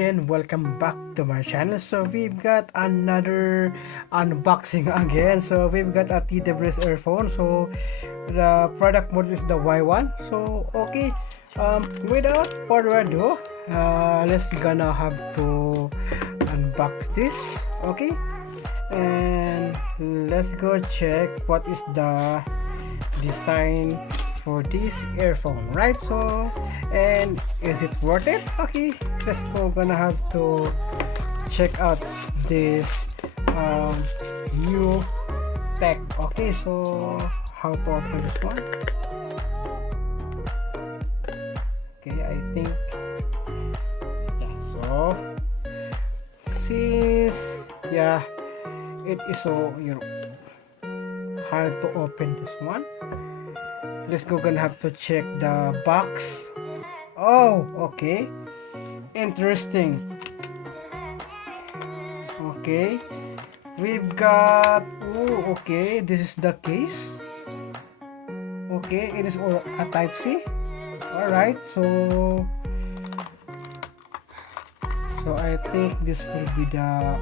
everyone, and welcome back to my channel. So we've got another unboxing again. So we've got a TWS earphone. So the product model is the Y1. So okay, without further ado, let's gonna have to unbox this. Okay, and let's go check what is the design for this earphone, right? So, and is it worth it? Okay, let's go. Gonna have to check out this new tech. Okay, so how to open this one? Okay, I think yeah. So since it is so hard to open this one, let's go. Gonna have to check the box. Oh, okay, interesting. Okay, we've got, oh, okay, this is the case. Okay, it is all a type C. All right, so I think this will be the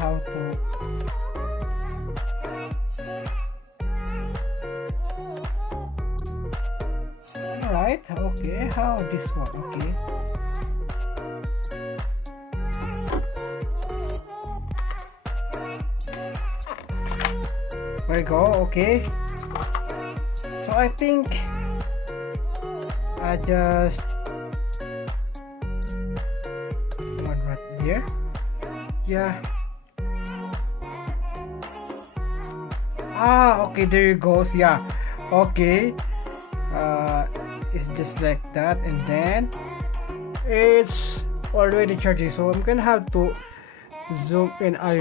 how to alright. Okay, how this one? Okay, there we go. Okay, so I think I just one right here. Yeah. Okay, there you goes. Yeah, okay, it's just like that, and then it's already charging, so I'm gonna have to zoom in a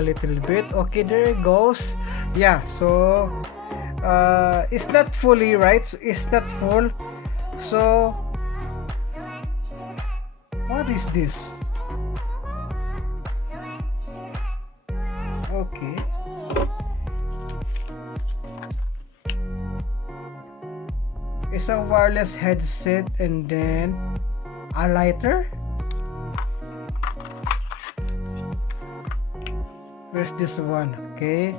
little bit. Okay, there it goes. Yeah, so it's not fully, right? So it's not full. So what is this? Okay, it's a wireless headset and then a lighter. Where's this one? Okay,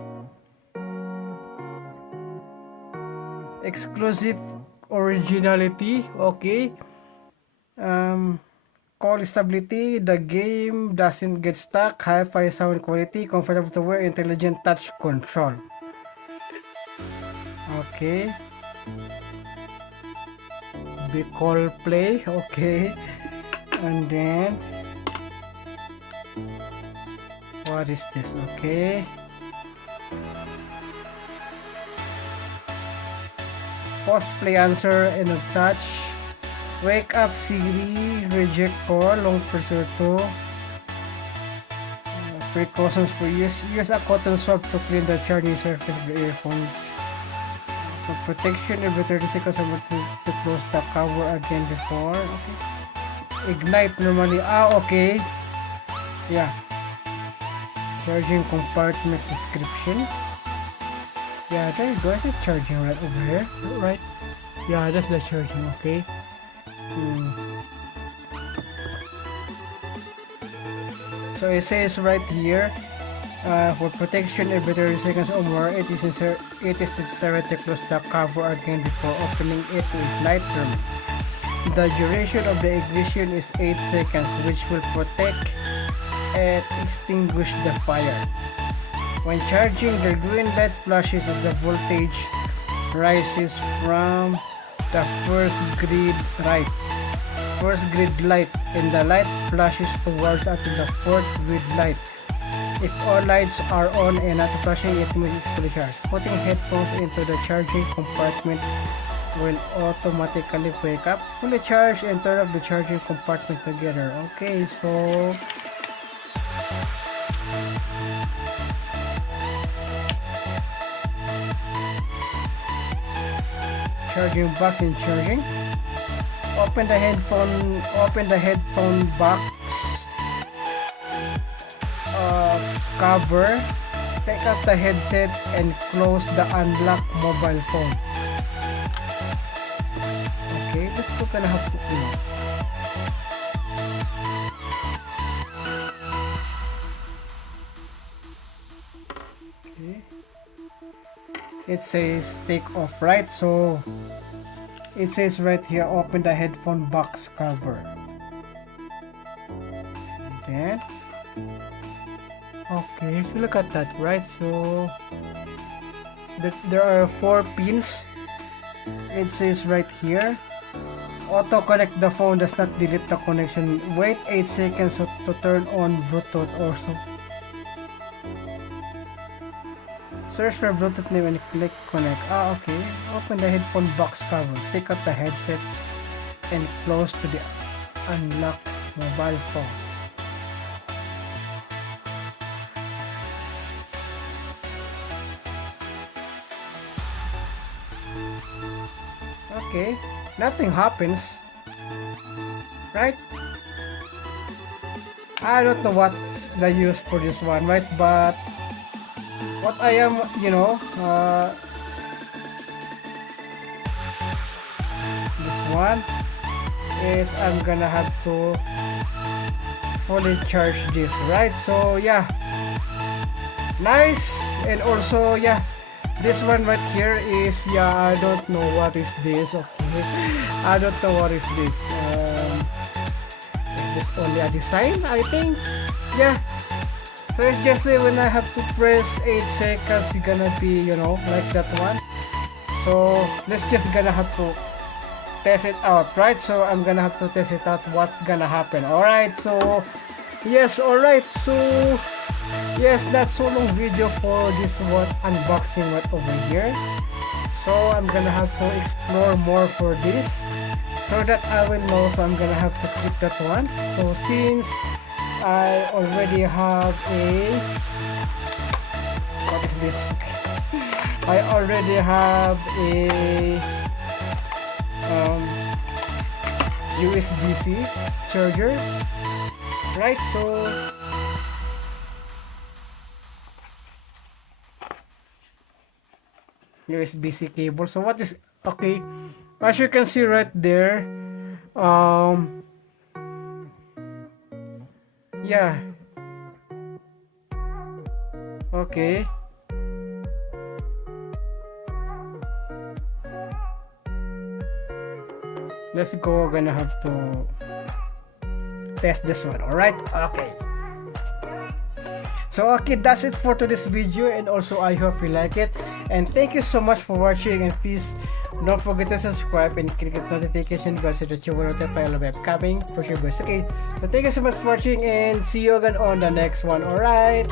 exclusive originality. Okay, call stability, the game doesn't get stuck, hi-fi sound quality, comfortable to wear, intelligent touch control. Okay, be call play. Okay, and then what is this? Okay, pause, play, answer, and a touch. Wake up Siri, reject call, long pressure to precautions for use a cotton swab to clean the charging surface of the earphone. For protection, every 30 seconds to close the cover again before. Okay, ignite normally. Okay, yeah, charging compartment description. Yeah, there you go. It's charging right over here, right? Yeah, that's the charging. Okay. So it says right here, for protection every 30 seconds or more, it is necessary to close the cover again before opening it to ignite term. The duration of the ignition is 8 seconds, which will protect and extinguish the fire. When charging, the green light flashes as the voltage rises from the first grid light, and the light flashes towards until the fourth grid light. If all lights are on and not flashing, it means it's fully charged. Putting headphones into the charging compartment will automatically wake up, fully charge, and turn off the charging compartment together. Okay, so charging box and charging. Open the headphone box cover take out the headset and close the unlock mobile phone. Okay, let's go gonna have to okay. It says take off, right? So it says right here, open the headphone box cover. Then okay, if you look at that, right? So there are 4 pins. It says right here, auto connect the phone, does not delete the connection. Wait 8 seconds to turn on Bluetooth also. Search for Bluetooth name and click connect. Okay. Open the headphone box cover. Take out the headset and close to the unlock mobile phone. Okay, nothing happens, right? I don't know what's the use for this one, right? But what I am, this one is I'm gonna have to fully charge this, right? So yeah, nice. And also yeah, this one right here is, yeah, I don't know what is this. Okay, I don't know what is this. Is this only a design, I think? Yeah. So it's just when I have to press 8 seconds, it's gonna be, like that one. So let's just gonna have to test it out, right? So I'm gonna have to test it out what's gonna happen. Alright, so yes, alright, so yes, that's so long video for this one unboxing right over here. So I'm gonna have to explore more for this so that I will know. So I'm gonna have to keep that one. So since I already have a, what is this? I already have a USB-C charger, right? So USB-C cable. So what is, okay, as you can see right there, yeah, okay, let's go. We're gonna have to test this one. Alright, okay. So okay, that's it for today's video, and also I hope you like it, and thank you so much for watching, and please don't forget to subscribe and click the notification bell so that you will notify all of upcoming for sure. Okay, so thank you so much for watching, and see you again on the next one. Alright.